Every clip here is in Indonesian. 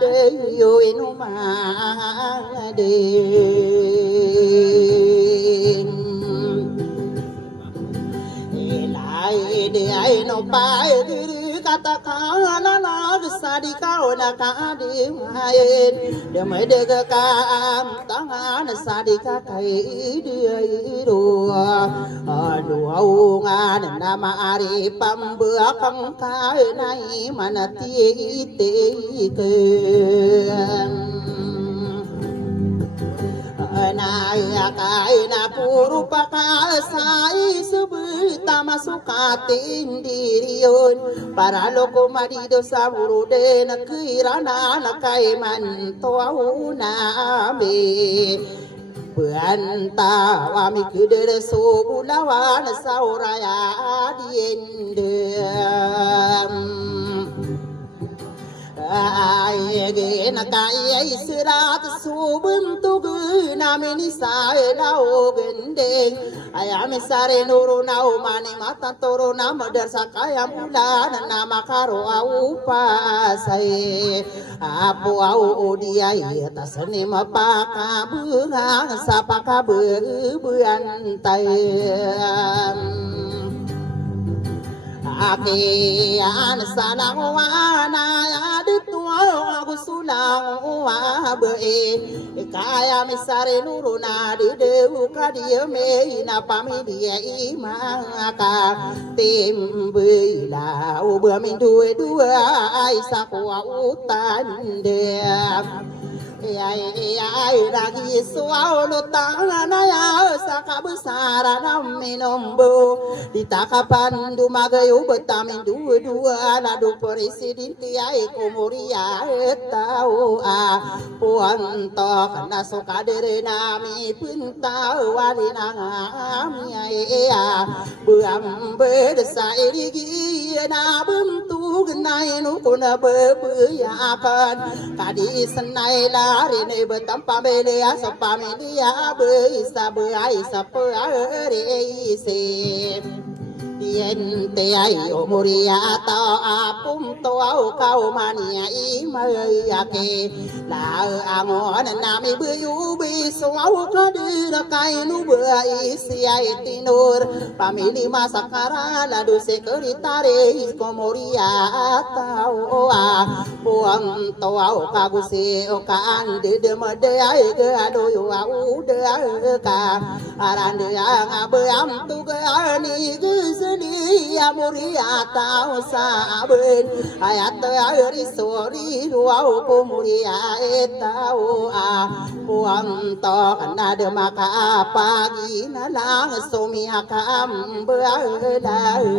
de yo inuma de elai de ai no pai katakana na sadi kau na kadi main de me de kam tangan sadi kakai dia dua dua ngan nama ari pambua kang kai nai manati te ke naya kai na puru pakasai sebita masukatin diriun para loko marido sa murude na kirana na kai man toauna me Buantawami kudere sobulawan sauraya diendem Ayege nakaya isirat subum tugu namini sae lau gendeng ayam sare nuru nau mani mata toro nama sakaya bulan nama karo au pasai apu au dia atas ni mapaka bunga sapaka buantai Akian salang wana ditua aku sulang wabe kaya misare nuruna di dewu kadia me na pamilia imaka timbila uba min dua ai sakwa utan dia ai ragi suau tangan ya sakabesara naminombo ditakapan dumagayo betamin dua ladu presidente ai komoria tau puanto kana sokadere nami pinta walina ngami ai buam bersairigi na buntu genai nu kuna bebu ya kan kadi senai lari ne betampa belia sapamilia beisa beisa pereise Diente ai omuria ta apum to au kau mania I maya ke la angon nami buyu bi so au kadi ra kai nu beisi ai tinur pamili masakara la do sekretare komoria ta o a puang to au kaguse o kan de made ai ke ado yo au de ka arande ang beam tu ke ani ke ni amuria tau saben ayat ari sori ruau komuria etau puang to kana de maka pagi na lang somi akam beadam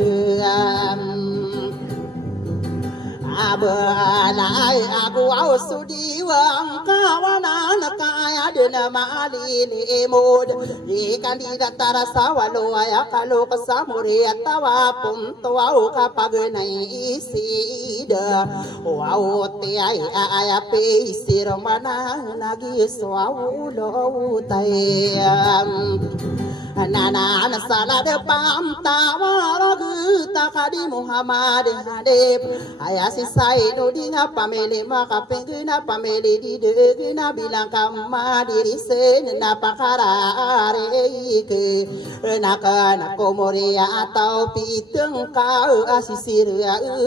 Abalai aku au sudi wang kawana nakaya dena mali ni mod ikan di datara sawalo aya kalau kesamure tawa pun au kapagenai isida au te ai aya pe siromana lagi soau lo tayam Nana nasala de pam tawara guta kadi Muhammad hadep ayasi sai no dinga pamele maka pengina pamele di degina bilang kama diri sen na pakara areke nakana komoria atau piteng kau asisir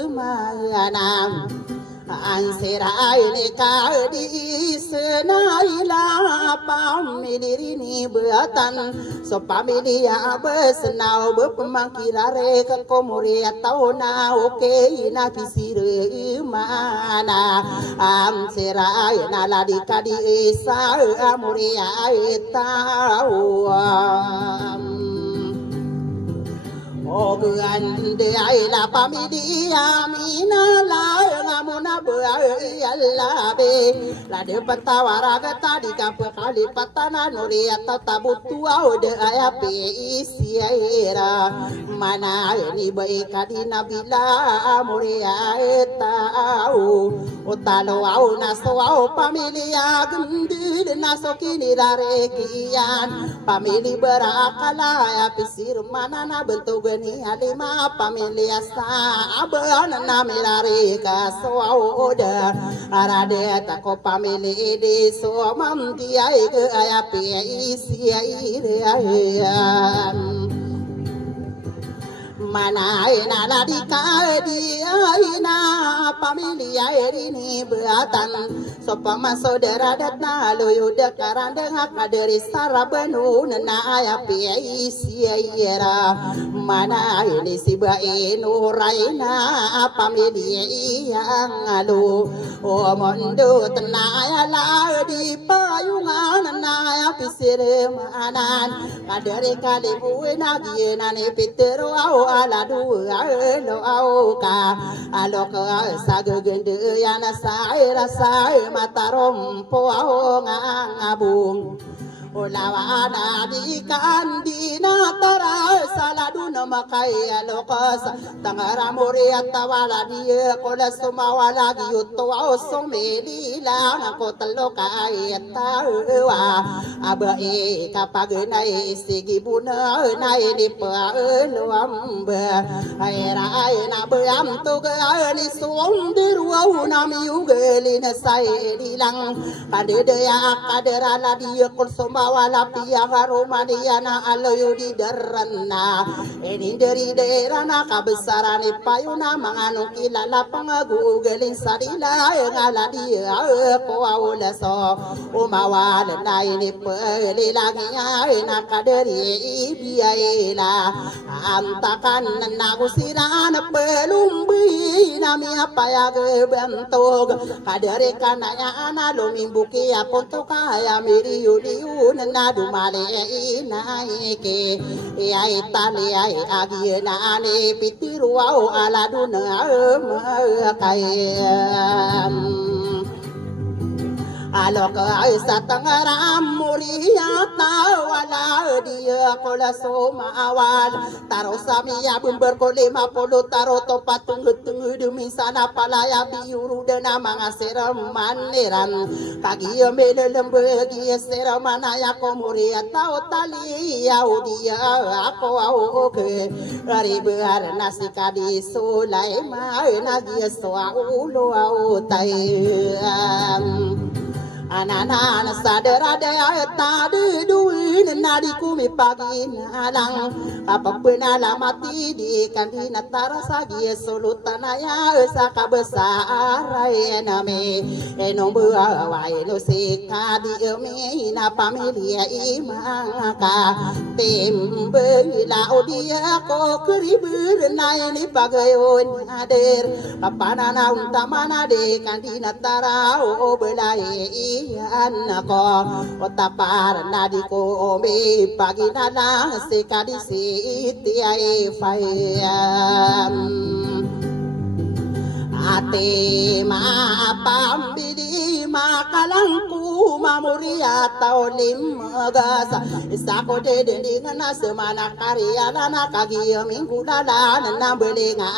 umayanam Anserai ne kadi senai la pamirini beatan so pamilia besnau bepemangkirare ke komoria tauna oke na pisire mana amserai na ladi kadi esa amoria etau Ogan de ai la pamilia mina la ngamona alla be la de patawara gata di kapu kali patana nori atau tabutu au de aya pe isiera mana ni baik kadi nabila amoria etau otalo au naso au pamilia gendi naso kini rare kian pamili berakala pisir mana na bentuk geni lima pamili asa abana na milari kasauda arade tako pamili di somam dia ke ayapi isi mana ina ladika dia ina pamilia ini beatan sopama saudara datna loyo dekaran dengak dari sarabenu nena ayapi isi mana ini si bainu raina pamilia yang alu o mondo tenaya la di payungan nena ayapi sire manan kadare kali buena giena ne pitero ala du alo au ka alo ka sagende yana sai matarom po au ngabung Olawana di kandina tara saladu namakai alokas tangara muri atawala di kola sumawala di utwa someli la ngako talokai tawa abai kapag nai sigi buna nai di pa luam ba ai na bayam to ga ni som diru nam yugeli na sai di lang kadede ya kadera la di kol wala pia harumaniana aloyudi darana ini dari daerah kabesaran payuna manganu kilala pangagugeling sadila yang ala dia ko awla so umawal na ini peli lagi na kaderi biaila antakan nagusirana pelumbi nami apa ya gebentog kaderi kanaya ana lumimbuki aponto kaya miri yudiu na dumale inaike ai tali ai agi na ne pitiru au ala duna kai alok ai satangaram muriata wala dia kola soma awal taro samia bumber kolema polo taro to patung tung demi sana palaya biuru dena mangasera maneran pagi mele lembe gi sera manaya komuriata otali au dia ako au ke ari ber nasikadi solai mai nagi soa ulo au tai Anana sadera daya tadi duin nadi kumi pagi nalang apa penala mati di kandina tarasa gie solutanaya saka besar name enong buawai lo seka di emi na pamilia imaka tembe lau dia ko keribur nai pagayon ader papanana untamana de kandina tarao belai anako otapar nadi ko me paginana sekadi siti ai fayam ate ma pambidi makalangku mamuria taulim gasa isako de dengan semana karya lana kagi minggu dala nana belinga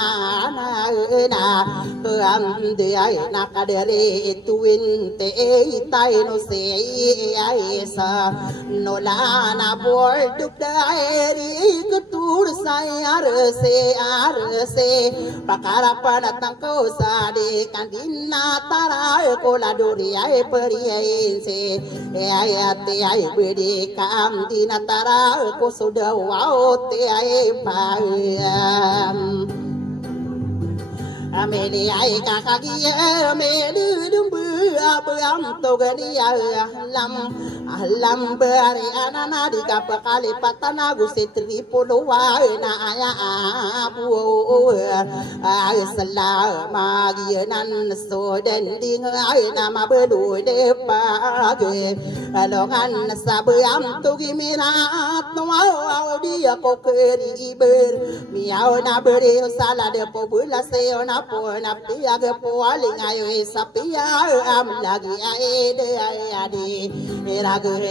ana ande ai nakadere tuin te tai no se ai sa no lana bor duk daeri ketur sayar se pakara panatang ko sade kandina tara ko la dori ai peri se ai ate ai bedi kam dina tara ko sudah wow te ai payam ameli ai kakagi ameli dumbu abam togaria lam bari anana di kapakali patana gusitri puluwa na aya abu ay salama gianan so den ding ay na mabedu de page alongan sabam togi mirat no dia ko keri ber miao na beri sala de pobula se ona po na pia ge po alingayo sapia am lagi ay de ay adi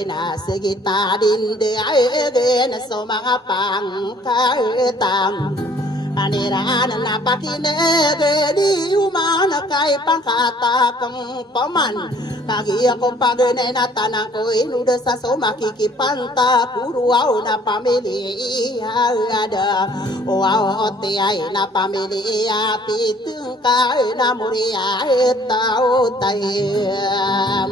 na segita din de ay na so mga pangkaitam paniraan napakinig di umana kay pangkata kang paman kagi ako paganay na tanang ko inuda sa so makikipanta kuruaw na pamilya ada wow ote ay na pamilya pitung kay na muriya tao tayam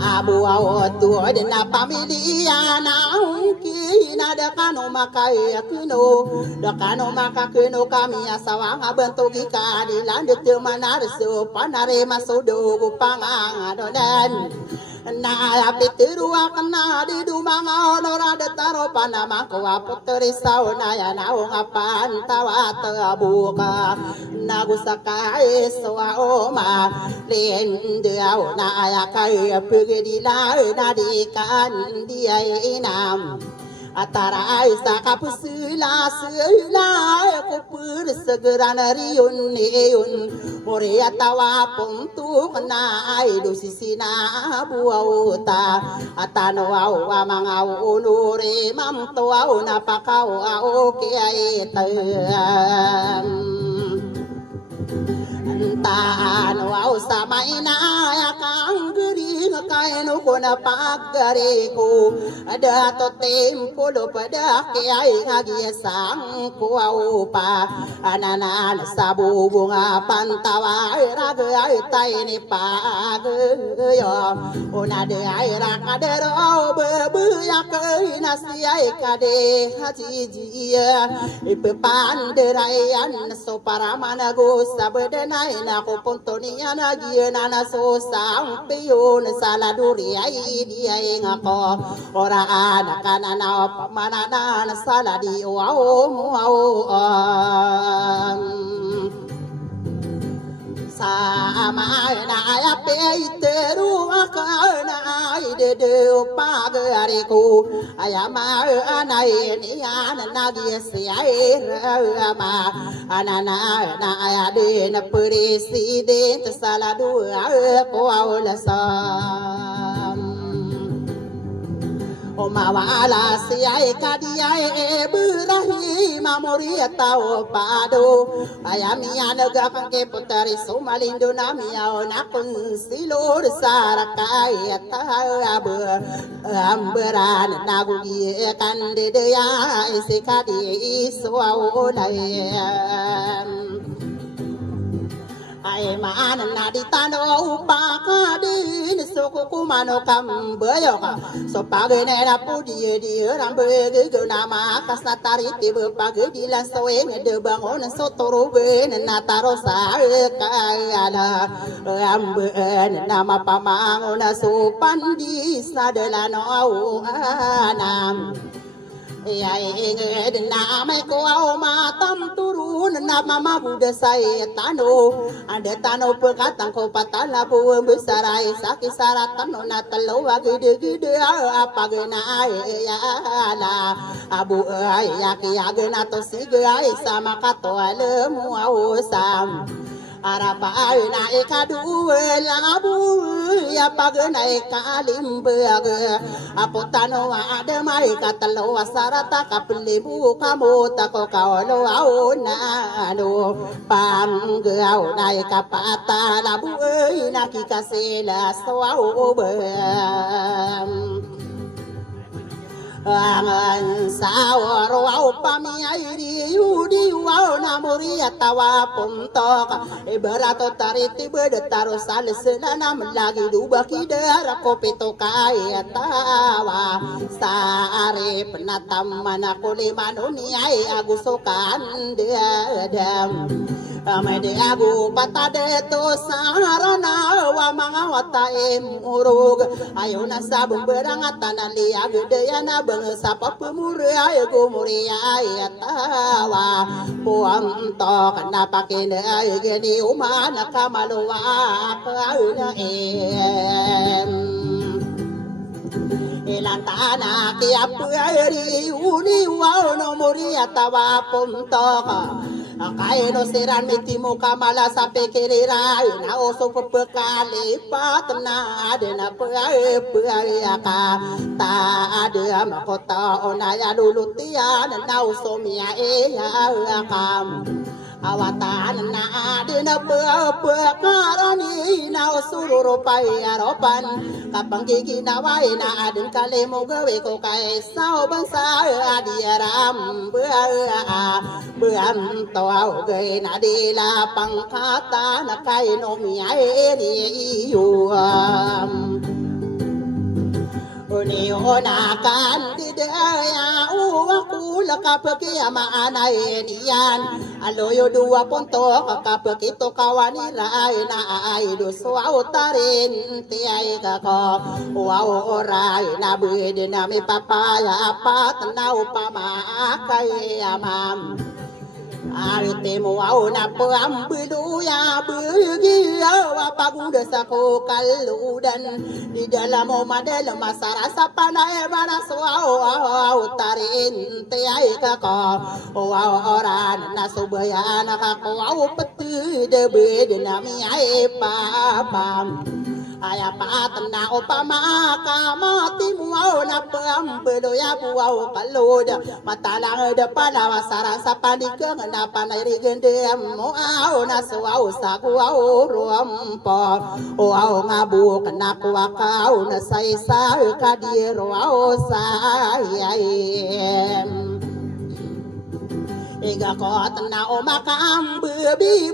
abu awat tuod na pamilya na kina da kano makaya kuno da kano makakuno kami asawang abantugi ka dilandit manar so panare masudo pangangadodan na pitiruwa kana di dumanga onora de taro panama ko apoteri sauna ya na ngapan tawat abuka nagusaka eswa oma lendeau na ya kai pugedi la na di kan dia inam atarai sa kapusula sula ko pur segera nariun neun more atawa puntu na ai do sisina buauta atano au mga unure mam to au napakao au ke ai Taano au samay na kang gering kaino ko na paggari ko ada to tempo lo pada kay ngagiasang ko au pa anana sa bubunga pantawa ragay tay ni pagyo una de ay rakadero bebuya kay nasiyay kade hajijiya ipepanderayan so para manago sabedana na ko punto niya na giyan na so sang piyon sa laduri ay diay ngako oraan kanana pamanana sa ladi wow sama na ya peiteru akana ide de pagari ko ayama anai ni ana giesi ai rama anana na ya de na president saladu ko awlasam Omawala siya'y kadiya'y berahi mamori tao pado ayamiya nagapang keputari sumalindo namiyaw na kung silor sarakay at amberan nagugi kandideya isikadi iswaulay ay maanan na di tano upaka din suku kumano kambayo ka so pagay na po di rambe guna kasatari tiba pagay di la so de bangon so torube na taro sa kayala rambe na mapamango na so pandi sa delano anam Yai inged na may ko matam turun na mama buda say tano ande tano pagkatang ko patala buwang besaray sa kisaratan no na talawa gide apag na ayala abu ay yaki na to sige ay sa makato alam mo awsam Arapay na ikaduwe labu ya pag na ikalimbag apotano adamay katalo sarata kaplibu kamuta ko kaulo na ano panggaw na ikapata labu nakikasila sawawbam Angan sawar wow pamiyay di wow na muri atawa puntok ibarato tariti bedetaro salis na nam lagi dubaki dara kopito kay atawa sare penataman ako limano niyay agusukan dadam Amade agu patade to sarana wa mga watae murug ayo na sabong berang atanali agde na bang sa papumuri ay gumuri ay atawa puam to kana pakine ay geni umana kamaluwa kauna Ilantana kiya puyari uni wow no muri atawa punto Kaino siran mitimu kamala sa pekirira na oso pepekali patna adena peaka ta ada makota onaya lulutian na usomia akam awatan na adena pekarani na usururo payaropan kapang giginaway na adin kalemo gawe ko kay sao bangsa adiaram bữa tao gây na đi la bằng khata na cây nôm nhảy đi yêu ni ona kan di daya aku la kapaki ama anai nian aloyo dua ponto kapaki to kawani rai na ai do so utarin ti ai ka ko wa rai na bu de na mi papa ya apa tanau pama kai amam Arite mo au na pam bidu ya bigi wa paguda sa ko kaludan di dalam model masara sa panay mana so au tarin te ai ka ko wa oran na subaya na ka ko au peti de be de na mi ai pa pam aya patna opama kama timuau na pam bedo ya buau kaloda matalang de pala sarang sapandikeun na panai rigende mo au na suau saguau ruampo au ngabu kena kuakau na saisa kadiero au sayai Ega kota na omakam bebi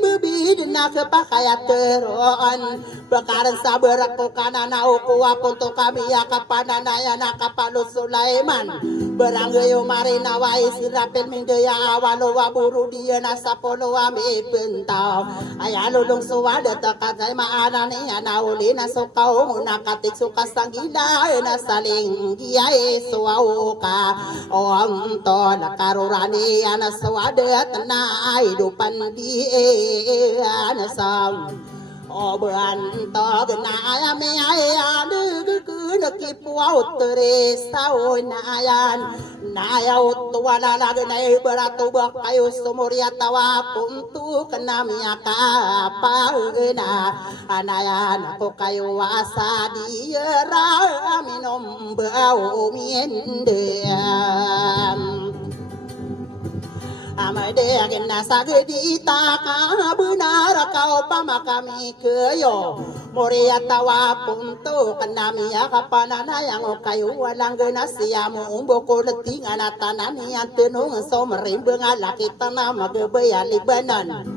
dina kepakaiat teron bakaran sabar aku kanana uku apunto kami ya kapanana ya nakapalo Sulaiman beranggayo marina wai sirapin mindaya awalo waburu dia nasapolo wami pentau ayalo lung suwada takatay maanani anauli na sukau nakatik suka sanggila na saling giyay suwauka om to nakarurani anasaw Wadat na ay dupan di anasam Oban to na ayami ayan Ku nakipuaw tere sao na ayan Nayaw tuwala na ganay barato ba kayo sumurya tawa Punto ka na miyaka na Anayan ako kayo asa di Raminom bao miendem Amai degin nasa gedita ka benar kau pamakami keyo Moria tawa punto kanami akapanana yang kayu walang genasya mo umboko letingan atanani yang tenung somerimbang alaki tanah magabaya libanan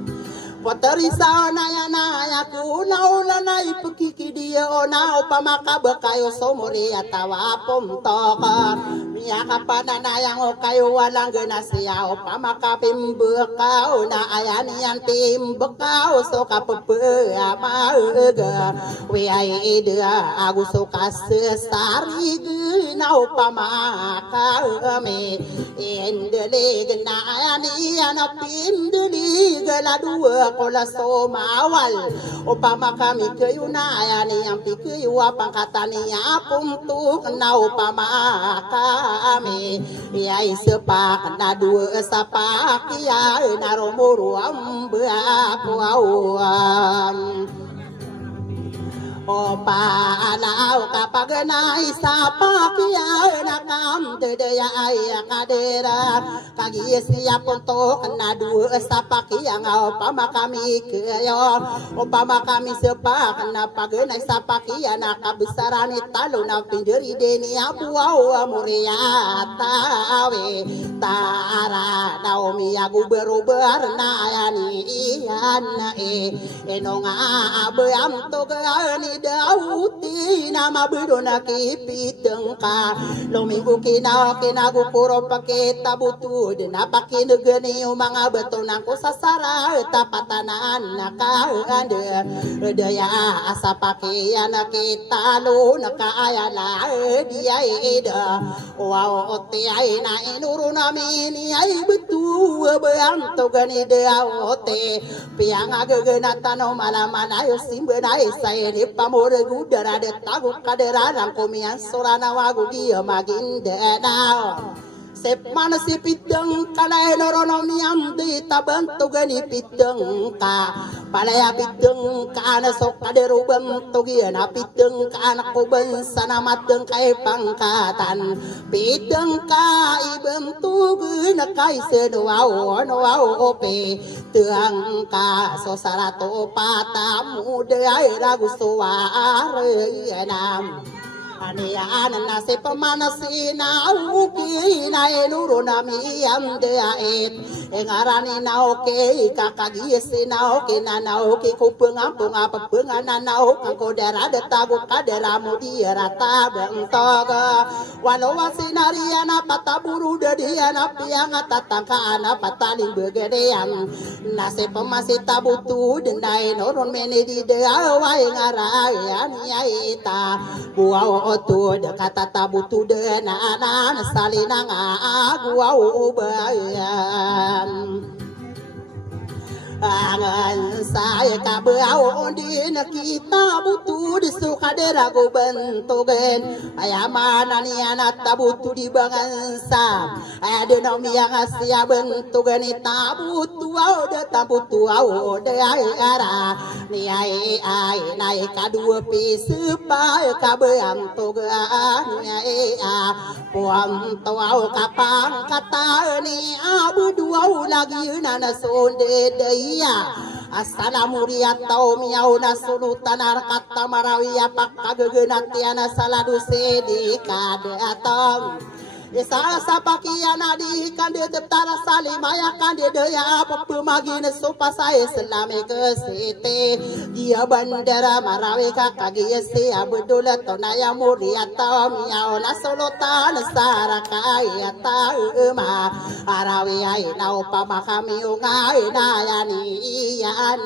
Poterisa naya kunaw lanay pagkiki dia onaw pamakabe kayo somori at tawa pumtoka Miyaka pananayang o kayo walang ganasya o pamakapimbukaw na ayan yan timbakaw so kapapaya maaga Wiyay ida agusto kasasari ginaw pamakami Indelig na ayan iyan apindilig ladua kola somawal upama kami kayo na ayan yang pikayo pangkatan niya puntuk na upama kami yay sepak na dua sapak ya na romuruam beapuawan O paalaw kapag naisa pakya nakam dedaya ay kadera kagis niya punto na dua sa pakya nga pamakami kayo o pamakami sepak na pag naisa pakya nakabesaran italo na pinderi deniya buaw amuria tawe tara naomi aguberuber na yani iyan na enong abayam to gani Dauti na mabido na kipiteng ka Luminggo kinagupuro pakita butud Na pakinagani yung mga bato ng kusasara Tapatanan na kaanda Daya asa pakiya nakitalo Nakaayala diya ida Wow ote ay na inuro namin Ay betu bayang to ganida ote Piyang agaganatan o malaman ayo simbanay sa inip Pamore gudara de tagu kadera rang komian sorana wagu dia magin de now Sep mana si piteng kalai loronom yam di tabantu gani piteng ka palaya piteng ka na sok kaderubam tugian piteng ka anak kuben sana mateng kai pangkatan piteng ka ibem tugu na kai senuau nuau ope tuang ka sosarato patamu de ai ragu suare nam Anian nasi pemanasi nauki naeluru nami am deait engarani nauke kakagi si nauke na nauke kupeng ampung apa pengan nauk angko dera detagu kadera mudi rata bentoga walau wasinariana pataburu dediana piang tatangka ana pataling begedean nasi pemasi tabutu denai noron menedi dea wai ngarayan yaita buau tu dekat tabutu denana salina gua ubayan angan saya kabau di kita butuh di sukadera go bentogen ayamana ni anak tabutu di bangansa ada nomi yang asia bentogen tabutu au de tabutu au de ara ni ai nai kadua pisu pa kabeam toga ni puam tau kapang kata ni abu dua lagi nana sonde de asana muria tau miau na sulutan arkata marawiya pakkagegenatiana saladu sedi kade atom Isa sa pakiana di kande teptara salimaya kande daya pemagin supasai selame kesete dia bandera marawi kakagi si abdul tonaya muria tau miau na sulutan sarakaya tauma arawi ai nau pamakami ungai nayani iyan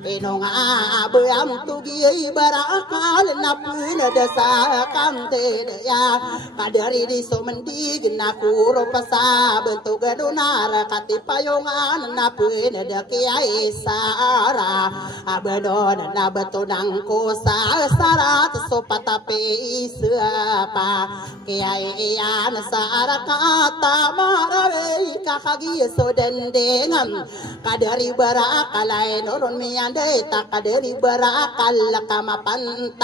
Inong abang tugi barakal napun desa kante ya kadari di somendi genaku ropasa bentuk gedunar kati payungan napun dekiai sara abadon nabetunang kosa sarat sopatape siapa kiai an sara kata marawe kakagi sodendengan kadari barakalai norun mian Dei takaderi berakal kamapan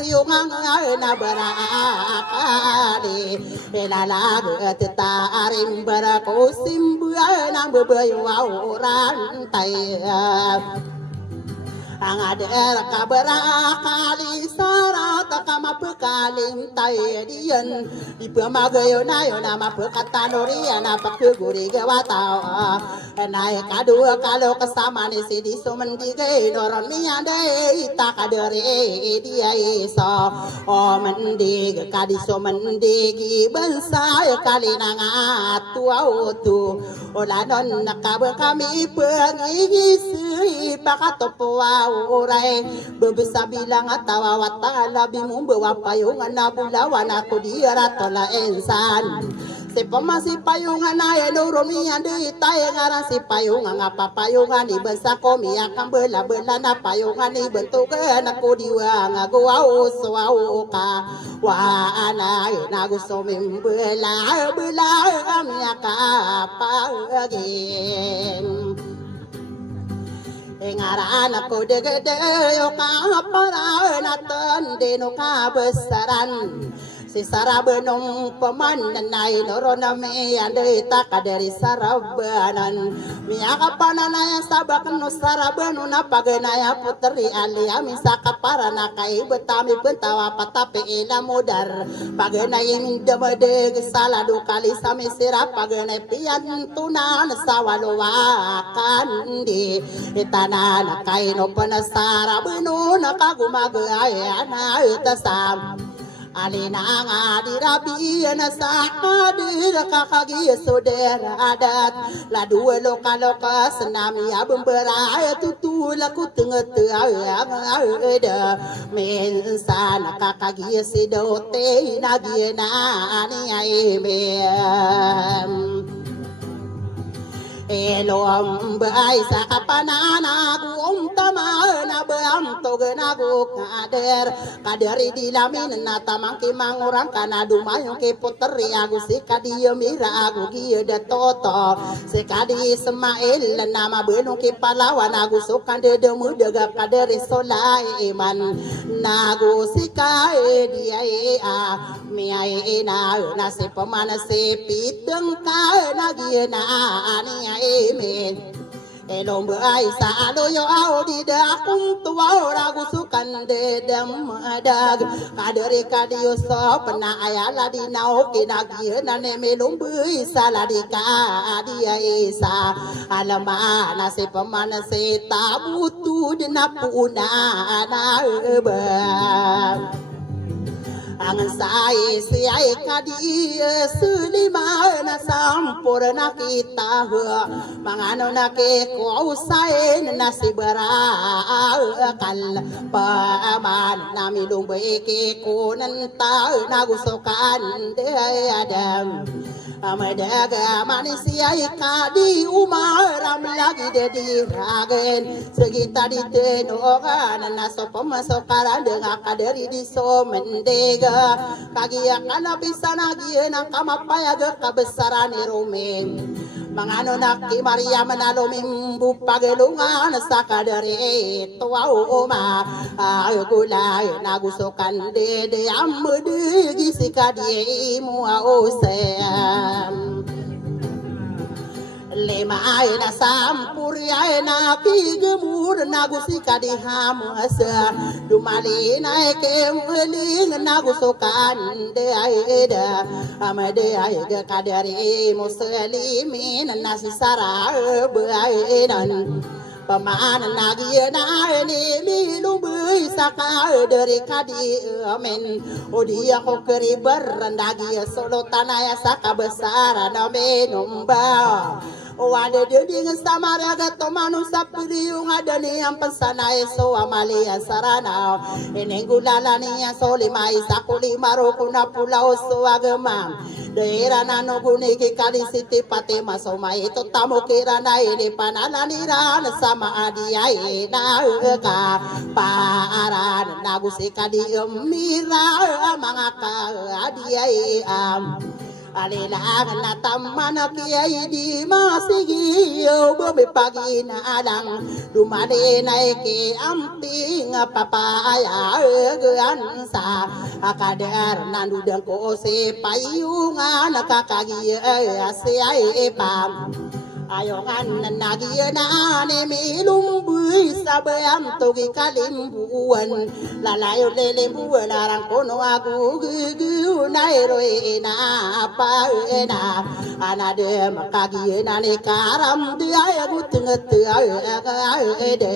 siungang na berakali elalag tetarim berakusim buana bebayu auran tayap ang ada kaberakali sarat kama pekalim tayedian di pemagayo nayo nama pekatanorian apa keguri gawatau naik kadua kalau kesama ni si di sumendige noron miande takadere dia iso o mendig kadi sumendigi bensai kali nangat tuautu olanon nakabe kami pengisi pakatopo urai berbisa bilang atawa watala bimu bawa payungan nabulawan aku dia tola insan si pemasi payungan ay lurumian di tayo ngaran si payungan apa payungan di besa komi akan bela-bela na payungan di bentukan aku diwa ngagua uswa ka wa anay nagusto mimbela kami akapagin Ngaran ako degede yo kapara natan deno kabesaran si sarabenong pamananay noroname ande takaderi sarabanan miya kapananay sabak no sarabano na paganaya putri alia misaka para na kay betami bentawa patape ila modar paganay indamade salado kali sami sira paganay pian tunan sawaluwakan di itanan kay no panasarabano nakagumagaya na itasam Alina nga dirabi na sa kadir kakagi sodera adat la dua loka senami abang beraya tutula ku tenget ada mensan kakagi sidote nagiena ani aibem Elom bay sa kapanana gum tama na bam togena go kaderi dilamin na tamang ki mangurang kana dumayong ki putri aku sikadi mira aku ki de toto sikadi Ismail nama benung ki Palawan aku sukan de demu dega kaderi solai iman nagu sikai dia miai na se pemana se piteng ka nagi na ania emen elom bai sa lo yo au di da kum tua ragu sukan de dem dag kadere kadio so pena ayala di nau ki nagi na ne melum bai sala di ka dia isa alama na se pemana se tabutu de na puna na ba angan sai siai kadi sulima na sampurna kita mangano na ke ko sai na sibara kal paman na milumbe ke ko nan ta na gusokan de adam amadaga manusia kadi umaram lagi dedi ragen segita di tenogan na sopoma sokaran dengan kaderi di somendega kagi akan bisa nagi na kamapaya ge kabesaran rumem mangano nak Maria menalo mimbu pagelungan sakadere tua oma ayo gulai nagusokan de amde gisikadi mua osem lema aina sampuri aina pigemur nagusika di hamasa dumali naike muli nagusokan de aida amade aiga kadari muslimin nasisara bainan pemana nagi na ni milung bui saka dari kadi amen odia ko keriber randagi solo tanaya saka besar na menumba wade dedi ngestamara gato manu sapiliung ada ni yang pesana eso amalia sarana enenggulala ni yang solima isakuli marukuna pulau so agama daerah nano guni ki kali siti pate masoma itu tamu kirana ini panananiran sama adia ina ka paran nagusi kadi mira mangaka adia alilang na tamana kiai di masigi bumi pagi na alang dumade na ke amping papaya gansa akadar nandu dan ko se payungan kakagi asiai pam ayongan nagi na ne milum bui sabayam togi kalimbuan lalayo lelembuan larang kono aku gugu nairoi na apa na anade makagi na ne karam dia aku tenget de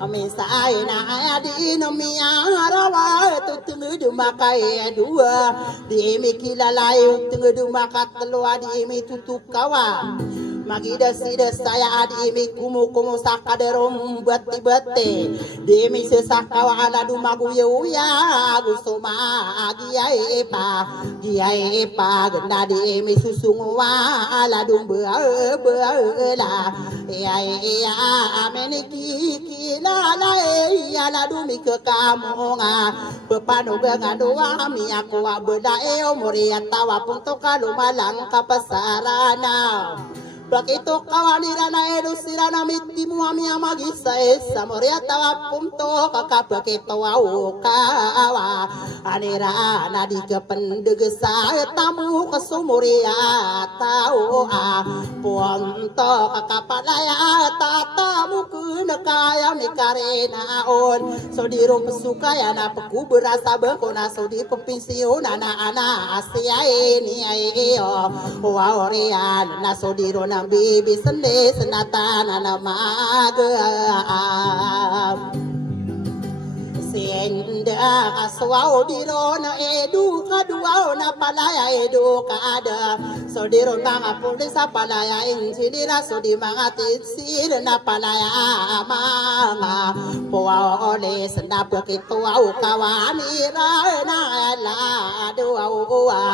Amisai na adi no miarawa tu tengedu makai dua di mikilalai tengedu makat telu adi mi tutup kawa magida sida saya adi mi kumu sakaderom bati di mi sesakawa ala dumagu ya gusoma agi ai pa ganda di mi susungwa ala dumba la ai ameniki la la dumi ke kamu pepanu gangadua mi aku abeda moria tawa punto kalu malang kapasarana Begitu kawanirana edu sirana mitimu ami amagisa esa moria tawa punto kakak begitu au kawa anirana di kependegesa tamu kesumuria tau punto kakak padaya tatamu kunekaya mikarena on sodirum pesukaya na peku berasa bengkona sodi pepinsiun anak-anak asia ini ayo waorian na sodirona bibi sende senatan anamaga senda kaswau dirona edu kadua na palaya edu kada sodiro mga pulisa palaya injinira sodi mga titsir na palaya mga puwaole senda begitu au kawanira na la dua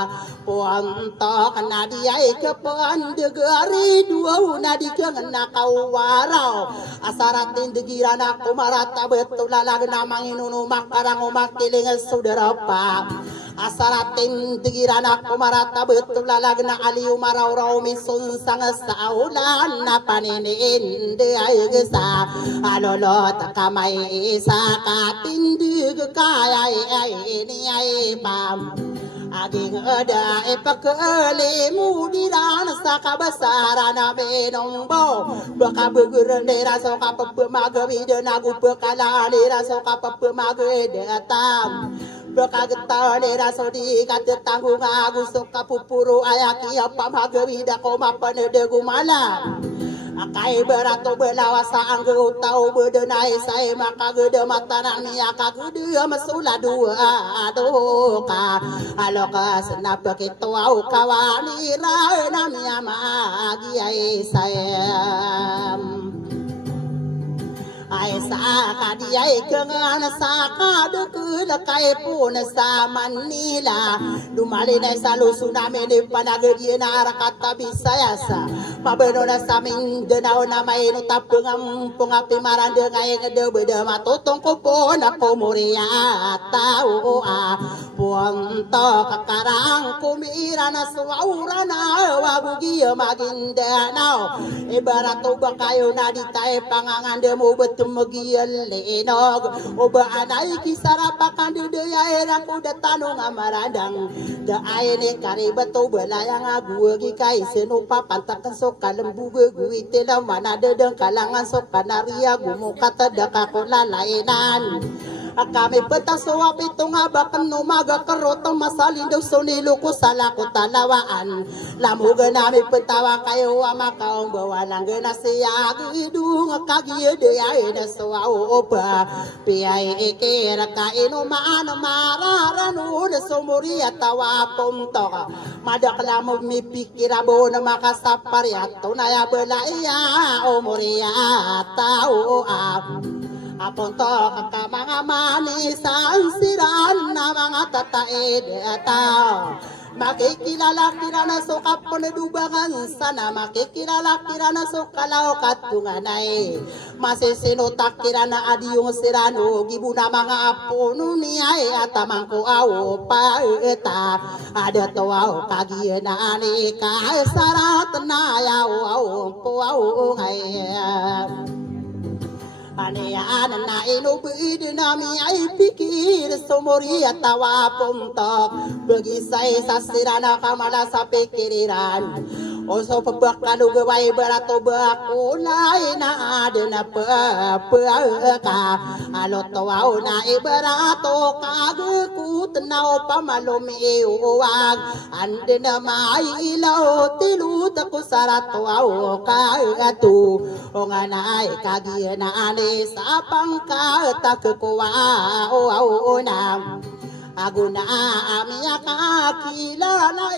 Punto kana diai kepan degari dua nadi kengena kau warau asaratin degirana kumarata betul lalagna manginunu makarang umakiling saudara pa asaratin degirana kumarata betul lalagna aliu marau misun sang saulan na paninin de ay gesa alolo takamay sa katin dig kaya ay ni ay pam aging ada epakali mudiran sa kabasara na menombo baka begurendera so kapapemagawi de nagu pekalani so kapapemagawi de atam baka getanera so di kate tanggung agus so kapupuru ayaki apa magawi da koma panede gumala akai berato belawasa anggo tau bedenai sai maka gede matanan niaka gede masula dua adoka aloka senap begitu au kawani ra namnya magi ai sayam ai sa kadiai kengan sa kadek lekai pun sa manila dumali nai salu tsunami ni panagedi na rakata bisayasa pabenona saming denau namai nu tapengam pengapi marande ngai ngede beda matotong kopon aku muria tau a puanto kakarang kumirana suaurana wagugi maginda nau ibarat bakayo na ditai pangangan demo temegian lenog oba anai kisara pakan de ya era kuda tanung amarandang da aine kari beto belayang agu gi kai seno papan takan sok kalembu gui tela mana dedeng kalangan sok kanaria gumu kata daka kola lainan kami petang soap itu ngabakan numaga keroto masalin daw sonilo ko sala ko talawaan lamu ganami petawa kayo ama kaong bawa nang gana siya gidung kagiye de ay na soa opa piyay ikira kaino maano mararano na sumuri at tawa punto madakla mo mipikira bo na makasapari at tunaya belaya o muriya tao apunto ka mga manisan siran na mga tatae tao makikilala kirana so kapanedubangan sana makikilala kirana so kalaw katunganay masisinutak kirana adiyong sirano gibuna mga apuno niyay at tamang ko awo pa eta ada to awo kagiyana ani kaisarat na yaw awo po awo ngayon Aniyaan na inubid nami ay pikir sumuri at tawa puntok Begisay sa sira na kamala sa pikiriran O so pagbakalugaway barato bakulay na adin na pagka Alotawaw na ibarato kagukut na o pamalumiwag Andi na may ilaw tilut ako saratawaw kagatu O nga na ay kagiyanaan sa pangkatak kuwa o nam aguna amia kakilala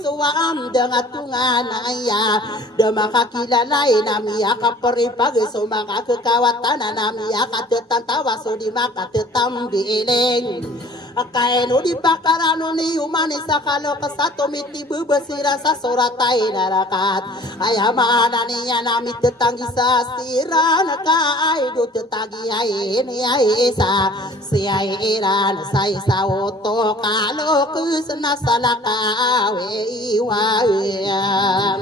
suam dengan tungan aya dema kakilala namia kaperipag so makakawatan namia katetantawa so di makatetam diiling Akaino di bakarano ni umani sa kalo kasato miti bubasira sa soratay narakat ayamana niya namit tetangi sa sira nakaay do tetagi ay ni ay isa si ay iran sa isa oto kalo kusna salakawe iwayam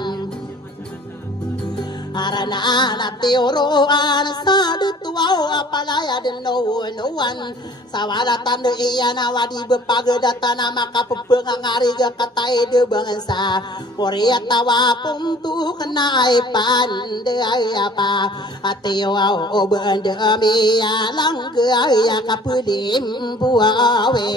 Arana na teoroan sa dutuaw apalaya din noan sawala tanda iya na wadi bepagdata na makapupengangariga katay de bangsa Korea tawa puntu kena ay pande ay apa ateo o bende amia lang ay kapudim buawe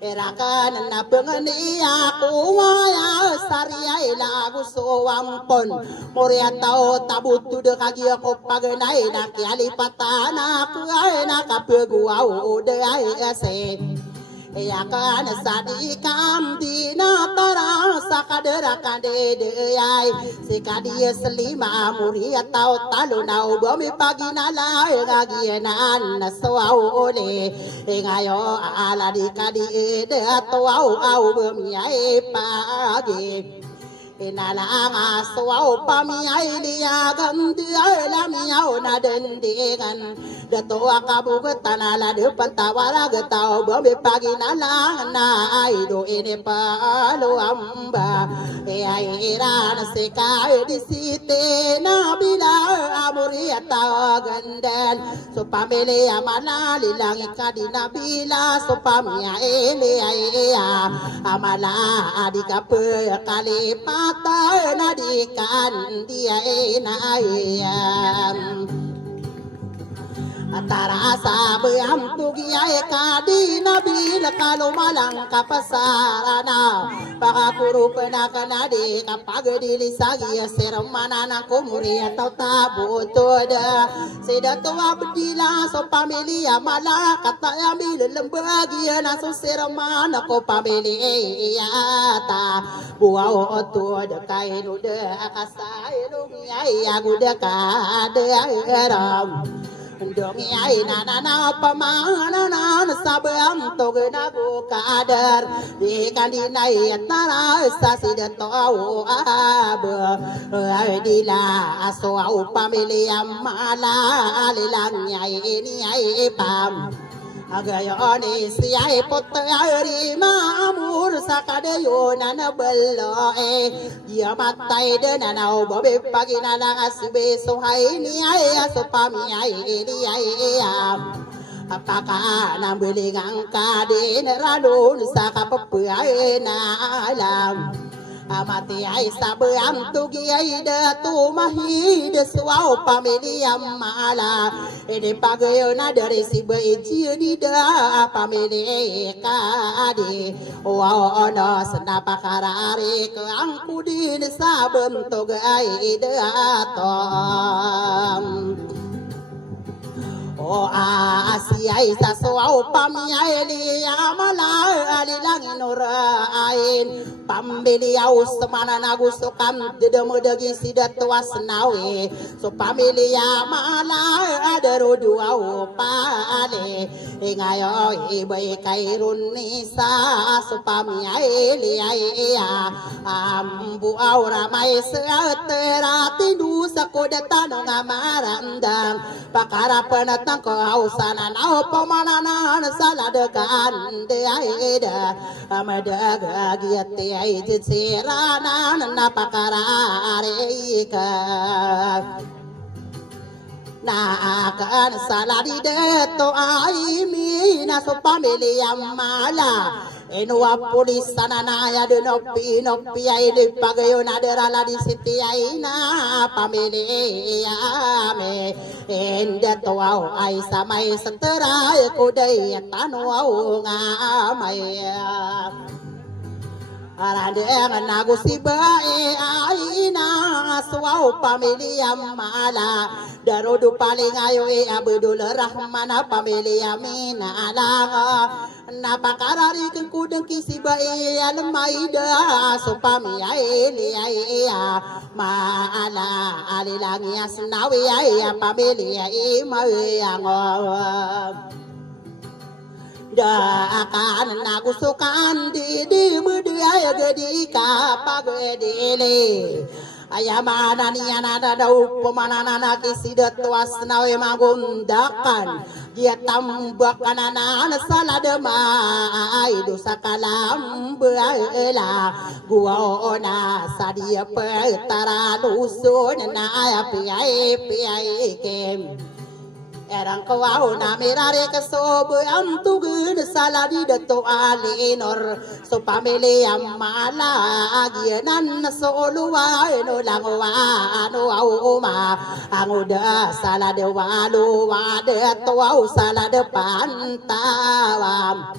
Erakan na pengania kuwaya sariya ilagu so ampon Moria tao tabutu de kagia ko paganay na kialipatana kuay na kapeguaw de ay ese Iyakan sa di kam di na tara sa sakaderakan dedeyai sikadia selima muria tau talunau bumi pagi nalai ngagienan naswau ole ngayo ala dikadi de atau au bumi ai pagi Inalang aswaw pamiyay liyagan diya lamiyaw na dendigan Dato akabugutan ala de pantawara gataw Bami paginalang na ay do inipalo amba Ay iran sikay disite na bila amuri atawagandan So pamilya manali lang ikadina bila So pamiyay liya amala adikape kalipat Tayo na di kandiya inayam Atara sabi ang tugiyay kadi na bila kalumalang kapasarana Pakakurupa na kanadi kapag dilisagi Siramana ng kumuri at tabutod Sida tuwa bedila so pamilya malakat na milulambagi Na so siramana ko pamilya Buaw o tuod kay nude akasay Lumiyay agude kaderam Dong ay nanana pamana sabang togna go kader di kandinai tara sa sidato ab ay dila aso au pamilya mala alilang ini ay pam Agayoni siya'y potayari maamur sa kadayo na nabalo Yamatay din na naubabi paginalang asibeso hay niya'y aso pamiya'y niya'y Apaka nang bilingang kadinaralun sa kapapuya'y na alam Amati ay sabi ang tugi ay datu mahid Suwaw pamilya mala Ini pagayo na dari si bayi di da pamilya kadi Wow ono senapakarari ke angku din sa bentuk ay datom O asiyay sa suwaw pamiyay liya malay alilang inurain Pambiliyaw sa mananagusto kam Didamudagi sidat tuwas nawe So pamilya malay adaruduaw pale Ngayon iba'y kairun nisa So pamiyay liya Ambuaw ramay sa teratindu Sa kodatan nga marandang Pakarapan at ng kausanan o pamananan sa ladagan di ay da amadagagiyat di ay siranan napakarari ka Naakan sa lari deto ay mina sa pamilya mala Enwa pulis sananaya denopi ay lipagayo na derala di siti ay na pamilya me Enda tuwaw ay samay sa teray kuday at anuaw nga may Arandengan nagusibae ay inaswaw pamilya mala Darudu paling ayo abdul rahman pamilya minala Napakarari kang kudang kisibae alamay da So pamiyay liya maala alilang yasnawi ay pamilya imayangom Daakan nagustukan di mudiay gedi kapagedili Ayamana niya na daw pumanana kisidat tuwas na magundakan Dia tambak kanana saladama ay dosa kalambela Guwa na sa dia pertaralusun na api kem Erang kawaw na mirare kasobo ang tugin sa ladi dato alinor So pamilya malagyanan na soluwa no lang wano uma Ang uda sa ladi walo wade tuwaw sa ladi pantawam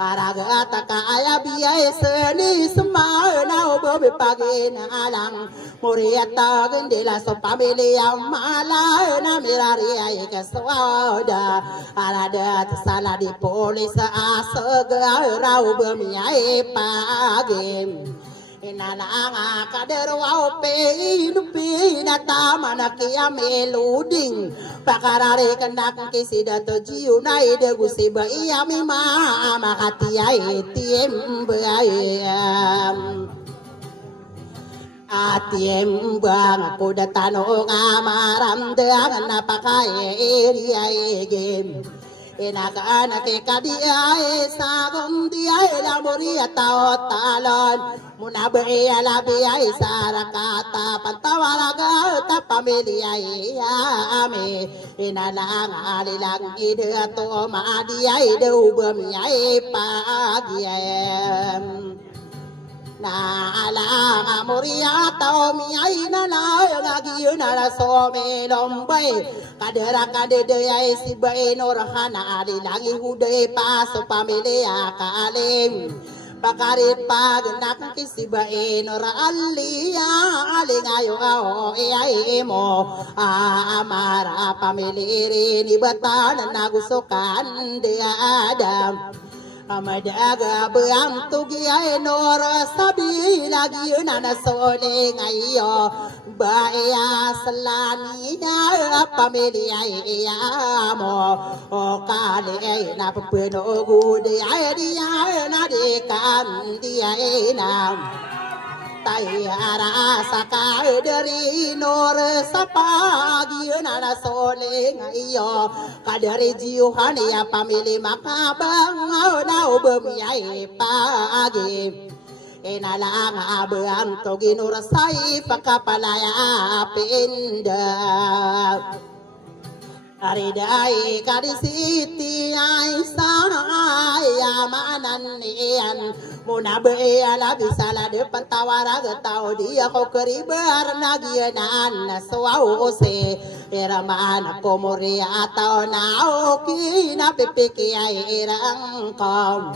Aragata kaya biyay seni semana bobe pagi na alang Muriata gendela so pamilya mala na mirari ay kaswada Arada sala di polis asaga raw bemiyay pagi inalanga kaderwa pe inupi natamana kia meluding pakarare kandak kisida to jiunai de gusiba iya mima makati ai tiem bayam atiem bang aku datano ngamaram dengan napakai ria game Inagana ke kadia sagum dia la moria tao talon munabe ala bia sarakata pantawaraga ta pamilia ame inalang alilang ide to ma dia ide ubam yai pagiem na ala moria tao mi ai na la lagi na la so me lombai kadera kadede ai si bae norhana ali lagi hude paso pamilya kalem pakarit pagnak kisi bae nor alia ali ngayo ao ai mo amara pamiliri ni batan nagusokan dia adam Amadaga beam tugi ay nor sabi lagi nana sole ngayo baya selani na pamilya iya mo o kale ay na pupeno gude ay dia na de kan dia na Tayara saka dari nor sapagi nana sole ngayo kadari jiuhan ya pamili makabang na ubemiyai pagi inalang abang togi nur sai pakapalaya pinda Aridai kadisiti ay saya manan nian munabe ala bisala de pantawara gatao dia ko keribar nagianan naswau se eraman komoria atau naoki na pipiki ay irang kom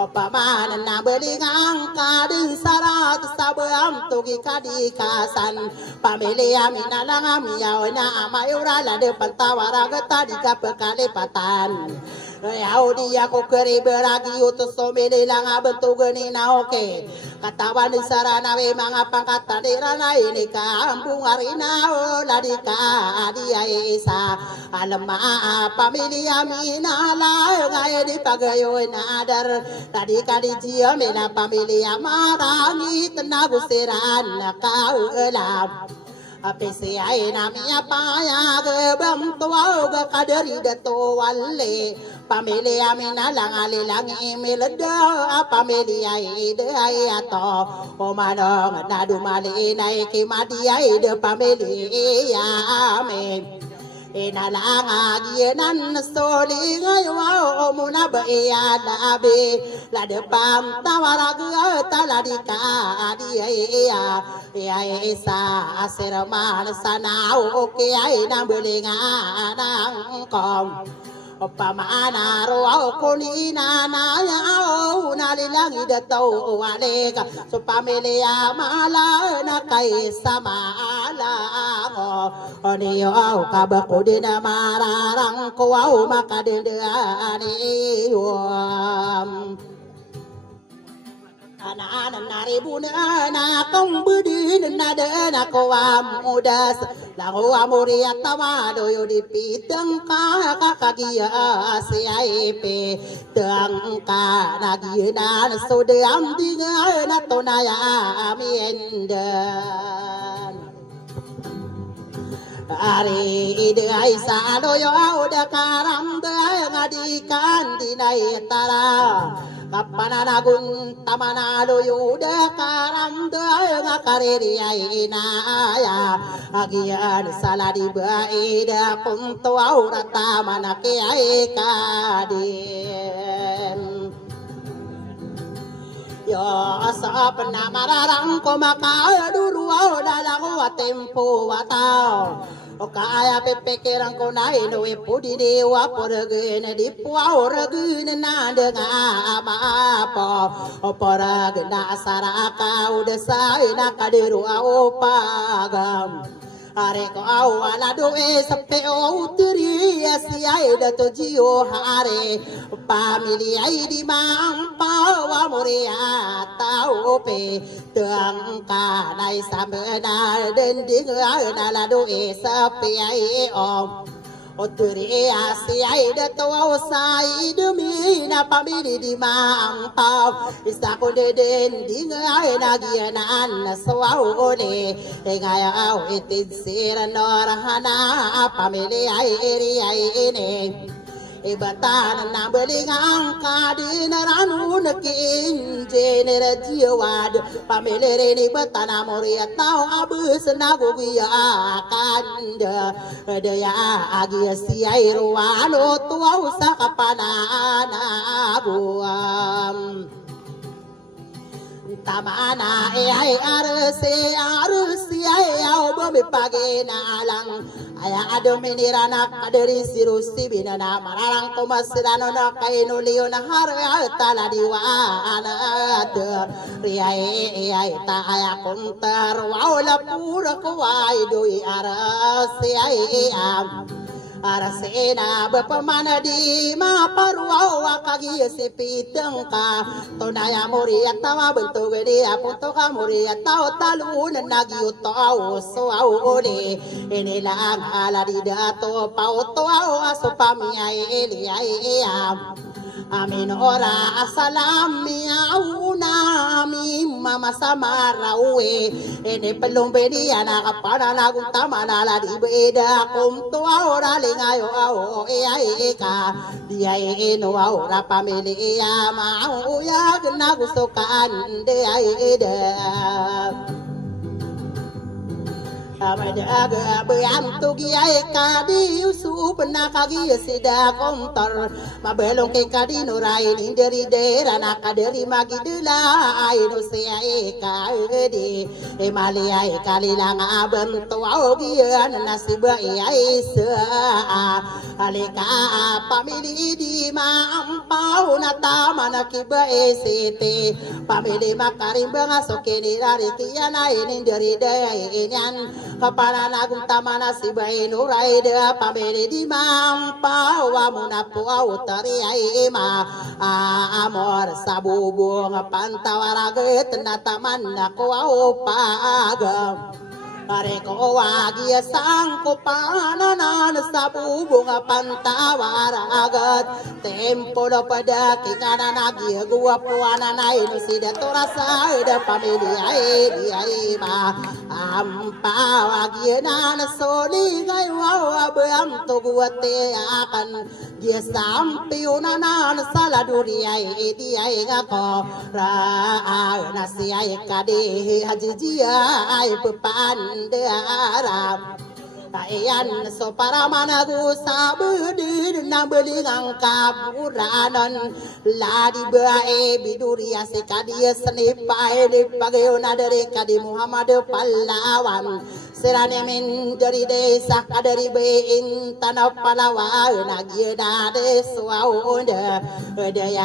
Opamanan na belingang kadin sarat sabam tugi kadikasan pamilya minalang miyaw na amayurala de pantawara gata di kapakalipatan Ayaw di ako keriberagi utos sumili lang abentugani na okay katawan ni sarana may mga pangkatanira na inika ang bungari na ladi ka di ay isa alam pamilya minala ngayon di pagayon na adar tadi kali dia mena pamilya marangit na busiran na kaulam Apesi ay nami apaya gebam tuaw ga kadari dato wale pamilya minalang alilang imilada pamilya ide ay ato umanong na dumali na ikimadi ay de pamilya amin Inalang agianan soli ngayo muna ba iyadabi la depam tawaraga taladika adiya isa asirman sanao kaya nambulinga ng kom Pamana roa kunina na yao nalilangi dato walega so pamilya mala na kay samala ko oniyo kabako din mararang ko au makadendani Anak naribu na kong budin na na ko amudas Lango amuria tamado yo di pitang ka kakagia siaipe Tang ka naginan so de amdinga na tonaya amiendan Ari ide ay sano yo auda karam de ngadikan dinay tara Kapananagun tamanalo yuda karamda ngakariri ay inaya agian saladi baida kunto aurata manaki ay kadin Yo asap na mararang kumakaduru dalang watempo watao O kaya pepekirang ko na inuwi po didiwa po ragin di po ragin na nga maapo o porag na asara ka udasay na kadiru o pagam are ko awala do e sappe o tiri asiai da to jio hare pamili ai di mang pawa moria tao pe tương ca này sam na đến đi ngỡ na la do e sappe ai om Oturi asiai da to sai de mi na pamili di mang pau isa ko de den di ngai na gia na an na swau ole e ngai au itin sira nor hana pamili ai eri ai ne e batan na belingang ka di na ranu na kin je ne ra jiwad pamili re ni batana moria tau abus na go ya kan de ya agi siai ruano tuau sa kapana na buam tamana ai arse ai au be page na lang aya adominirana kaderi sirusi binana mararang komasirano na kaino liona har tala diwa ana riai ai ta aya kontar wala pura ko ai doi arase ai am Arasena bapamana di maparwa kagi sepitang ka tonaya moria tawa bentuk gede apoto ka moria tau talun nagi tau so au ole inilah ala di dato pauto au asopami ai eli ai am Amin ora asalam miauna mi mama samarawe ene pelung bedi anak pada lagu tamana la di beda kum to ora lingayo au ai ka dia eno ora pamili ya mau ya kena gusukan de ai de Amadaga bayam tu giai kadi usu pernah kagi sida kontor mabelong ke kadi nurai ni dari derana kaderi magi dela ainu siai kadi emalia kali lang aben tu au gian nasiba ai sa alika pamili di mampau nata manakiba esete pamili makarim bangasoke ni dari tiana ini dari dai inyan kapara nagum tamana si baino raida pameli di mampa wa munapu utari ai ma amor sabubu ngapantawaraga tenataman nako au pagam Are ko wagi sang ko pananan sa bubong pantawaragat tempo do pada kikana nagi gua puana nai no sida torasa da pamilya di ai ma ampa wagi nan soli gai wa abam to guate akan dia sampiuna nan saladuri ai di ai ngako ra nasi ai kade haji ai pepan Aram Ayan so para managu sabu din na belingang kaburanan ladi bae biduria sekadia senipai di pagayona dari kadi Muhammad Pahlawan serane min dari desa kadari bein tanah Pahlawan nagiena desa onda daya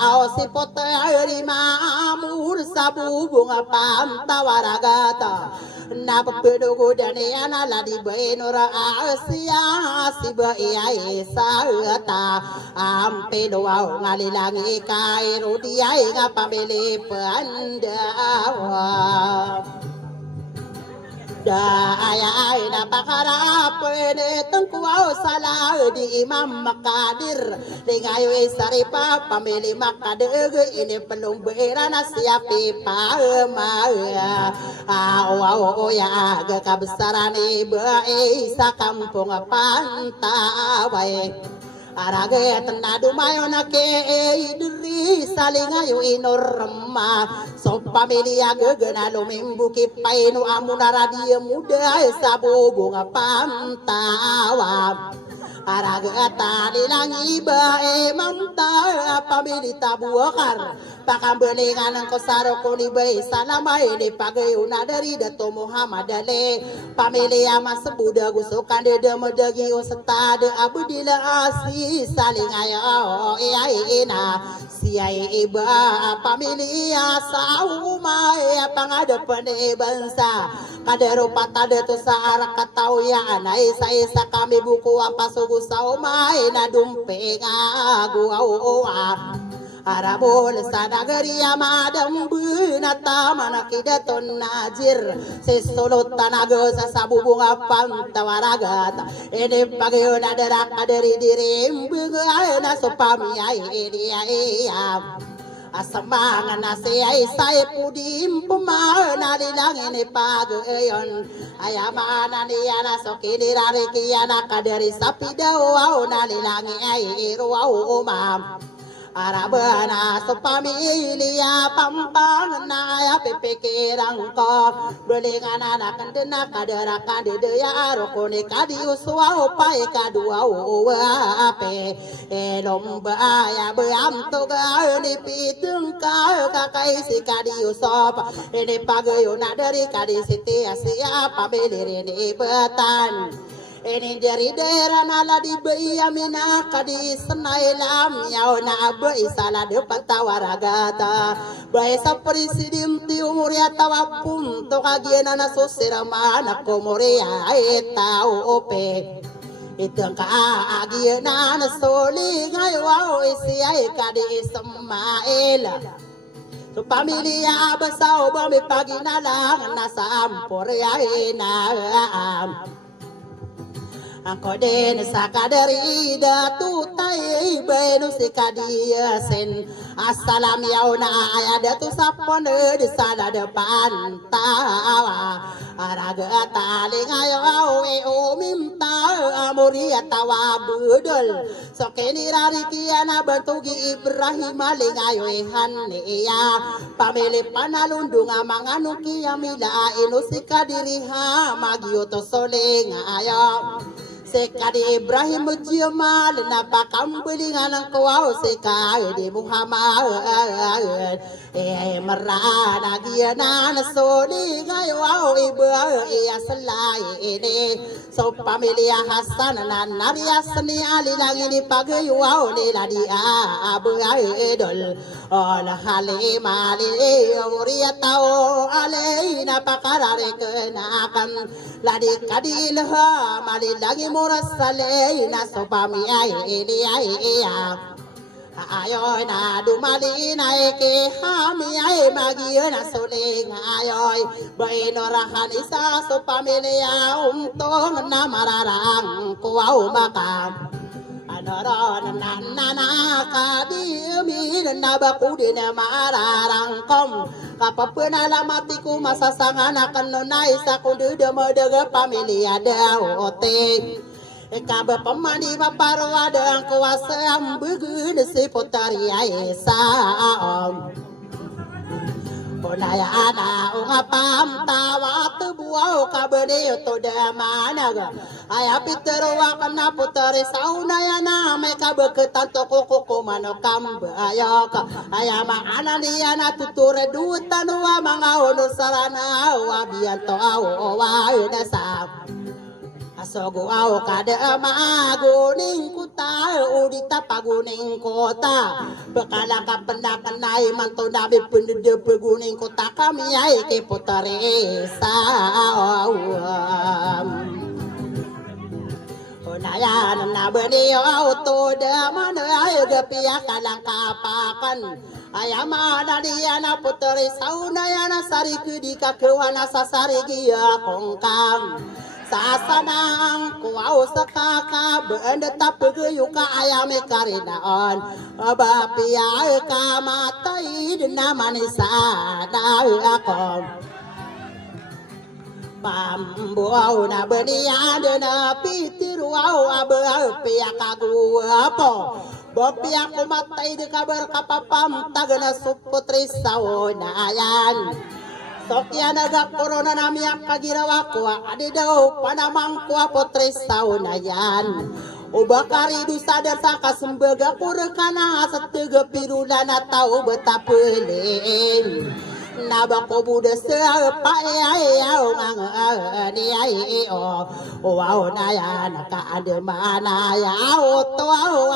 au sipota rima amur sabu bunga pantawaragata Napapedogo daniana la di benora asia siba ai saata ampedo au ngalilangi kai rodiai ngapamele pandawa Da ayai na pakara pwede tengkuau salah di Imam Makadir Dengayo saripa pamili Makadir ini pelung berana siapi pamaya Awa ya kebesaran ibu isa kampung pantawai Arage tenadu mayona ke idri salingayo inorma so pamilya gegena lumimbuki painu amunara dia muda sabu bunga pantawa Arage tali langi bae mamta pamilita buakar pakambelingan ang kosaro ko ni bay salamay ni pagayuna dari dato Muhammad ale pamilya masabuda gusukan de demedagi o setade abudila asi salingayo ai ina siai iba pamilya saumay pangadapan bansa kadero patada to sa arak katawyan ay isa kami buku apa sugu saumay na dumpe nga guawa Arabol sa nagariya madam bunata manakidaton najir sesulot tanago sa sabubunga pantawaragat ini pagyo na darak kadari dirim bugay na supami ay iya asamangan na siya isay pudim pumanalilang ini pagayon ayamana niya na so kinirarikiya na kadari sa pidaw nalilangi ay iruaw umam Arabana sa pamilya pampang na ya pipikirang ko Belingan anak na kadarakan di daya aroko ni kadiuswa upay kadua uwape Elomba ya beamto ga ni pitung ka kakay si kadiusop Ini pagayo na dari kadisiti asya pamilya ni betan Ini dari daerah nala di bayamina kadi senailam yau na abai salah depan tawaragata bae sapri sidim ti umuria tawapun to kagiana na sosirama na komoria etau ope itang kaagiana na soli ngayo isi ay kadi Ismail So pamilya basaw ba may paginalang nasa amporya na Ako din sa kadarida tutay benu si kadiyasin Asalam yaw na ayada tu sa ponod sa depan tawa Araga taling ayaw e umimta amuri atawa budol So kinirarikiya na bantugi Ibrahim alingayo e haniya Pamili panalundung mga nukiya mila ino si kadiriha Magyuto soling ayaw Sekadi Ibrahim Jamal napakamblingan ng kuwaw sekadi Muhammad marana giana na soli ngayaw iba iyasalay ini so pamilya Hasan na nariyas ni alilang ini pagayaw nila di idol olah halimali uriya tao alay napakarare kenakan ladi kadilha malilagi murasalay na so pamiyay ini Ayoy na dumali na eke hami ay magiyo na suling ayoy Bainorahan isa sa pamilya umtong na mararang kuwaw makam Anoron nanakadimin na bakudi na mararang kom Kapapunalamati ko masasangan na kanunay sa kududamadaga pamilya daw oting Ikabe pemandi maparwada ang kuasa ang bugun si putari ay saom. Punaya ana ungapam tawa tubuaw kabede to damanaga. Ay apiteruwa kana putari sauna yana may kabeketan to kuku manokam bayaka. Ay maana niya na tuture dutan wa mga ono sarana wa bianto awa nasa. Asogo aw kada maaguning kuta udita paguning kota bakala ka pendakanay manto nabi pendede paguning kota kami ay ke putare sa Onayan na beniyo auto da manay gapia kalang kapakan ayamana dia na putare sauna yana sari kudi kakewana sasari gia kongkam Sasanang kuwaw sa kaka benda tapugayo ka ayame karinaan Abapiyay ka matay din naman isada ako Pambuaw na baniyan na pitiruaw abapiya kaguwapo Bapiya kumatay di kabar kapapam taga na suputrisaw na ayan Sokya naga corona namiyak kagirawa ko adi daw panamang ko potres taon na yan Ubakari du sadar sa kasembaga kurekana sa tiga pirula na tao betapelin Nabako buda sa payayaw ang ani o wow na yan nakaade mana yaw to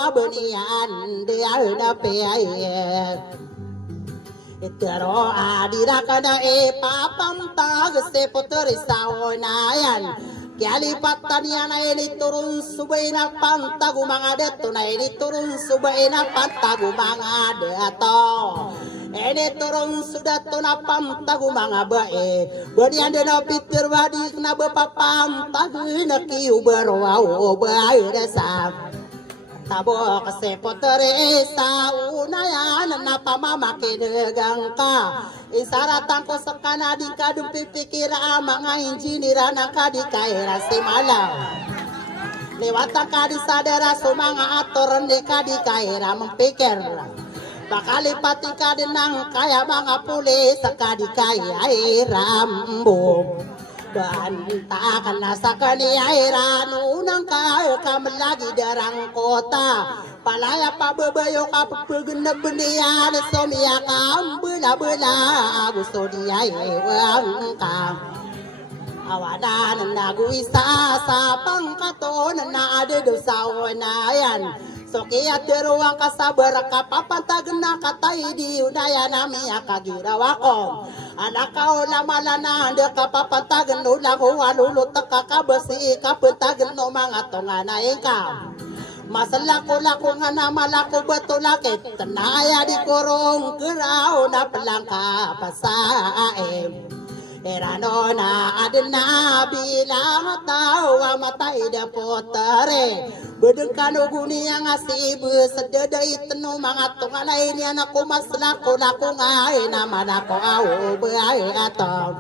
abaniyan de na payay Itero adira kada papamtag se putri saonayan. Kialipatan yan ay turun subay na pantago mga deto na turun subay na pantago mga deto. Turun sudato na pantago mga bae. Badiyan din na Peter Wadik na bapapamtago na kiubaraw bae desa. Tabo kasi putri sa una yan na pamamakinegang ka. Isaratan ko sa kanading kadong pipikira mga injinira ng kadikaira si Malaw. Liwatan ka di sa dera sa mga ator ni kadikaira mempikir. Bakalipatin ka din ng kaya mga pulis sa kadikaira mbo. Banta ka na sa kaniyaira unang kayo ka malagi darang kota. Palaya pa babayo ka pagpagan na buniyan sumiya ka bula-bula gusto niya iwang ka. Awadan ang naguisa sa pangkato na naadado sa unayan. So kaya tiruang kasabar ka papantag na katay di unaya namiya kagirawa ko. Anak ka o lamalana hindi ka papantag no lago alulot kakabasi kapantag no mga tunganay ka. Masalako-lako nga na malako bato lakit tanaya di kurong kiraw na palangka pasaim. Erano na adil na bilang tao matay da potare. Bedeng kanuguni yang asibu sedada itno mga tungalay niya na kumaslako-lako nga naman ako awo bahay ato.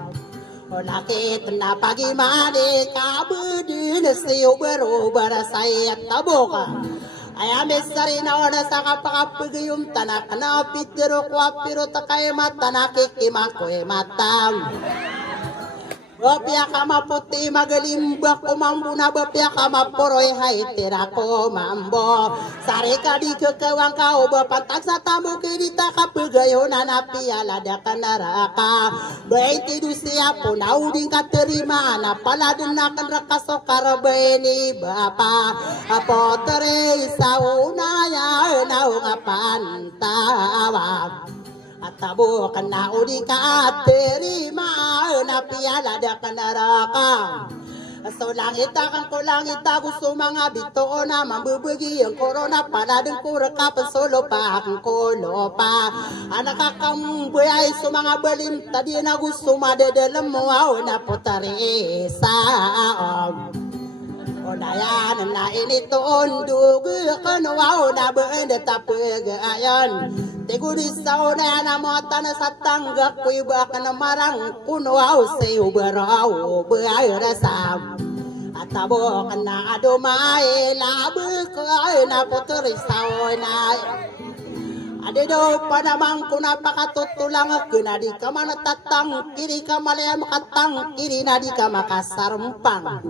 O lakit na pagimani kabudin siyo baro barasay at taboka. Ay amisari na ona sa kapakapagayong tanak na pitiro kwa piro takay mata nakikimakoy matang. Bapya ka maputi magalimba ko mambo na bapya ka maporoy hay tira ko mambo. Sari ka di kekawang ka o bapatag sa tamo kirita kapagayo na napiyala da ka naraka. Baiti du siya po na uding katerima na paladun na kanrakaso karabay ni bapa. Apo tere sa unaya na pantawa. At tabo ka na uli ka at terima na piyala da ka naraka. So langit akang ko langit gusto mga bito na mambubagi ang korona pala din kura ka pasolo pa akong kolo pa. Anak kakamboy ay so mga balim tadi na gusto madadalam mo na putari sa Onayan na initoon dugo kanuaw na benda tapagayan. Tigurisaw na namota na sa tanggak ko iba ka na marang kunuaw sa ubaraw bayarasam. At tabo ka na adumay labi ko ay naputurisaw na. Ade daw pa naman kung napakatutulang ako na di ka manatatang kiri ka malaya makatang kiri na di ka makasarampang.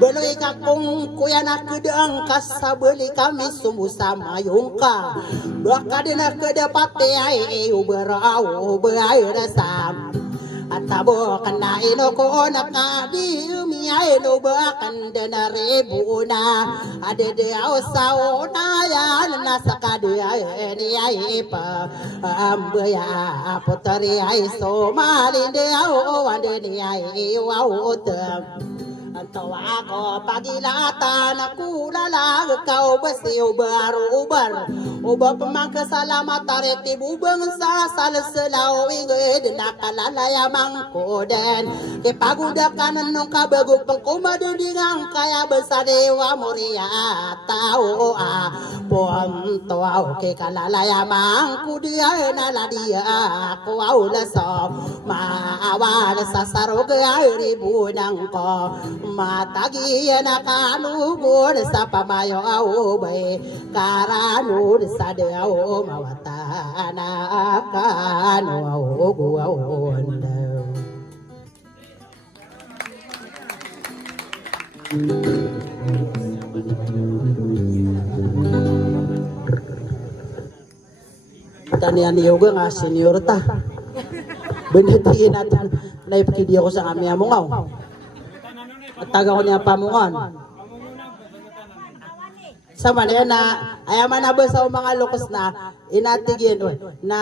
Baloy ka kung kuya na kedang kasabali kami sumusama yung ka. Baka din na kedapate ay ubaraw bayarasam. At tabo ka na inoko na ka di umiyay no bakan din na rebu na. Ade de sa una yan nasa kadiyay niyay pa. Ambaya putari ay somalin de ade niyay iwawutam. Anto ako pagilata na kulala kau basiw barubar uba pamangkasalamat areti bubang sa salasalaw inged nakalalayamang koden kipaguda kanan nung kabagog pang kumadudingang kaya basadewa moria tao ponto ke kalalayamang kudiya naladia ko aulaso maawa sa sarugay ribunang ko matagi na kanugod sa pamayo away karanod sa daw mawata na kano awon tanian yoga nga senior ta benetiin natin naipkidi ako sa kami amungaw at taga ko niya pamungan. Sa manaya na, ay manaba sa mga lokos na, inatigyan, na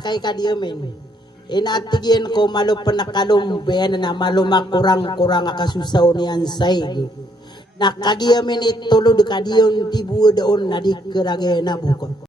kay kadiyamin. Inatigyan ko malupan na kalumben na malumakurang-kurang akasusaw niyan say. Nakagiyamin itulod kadiyon tibu daon na di keragay na bukod.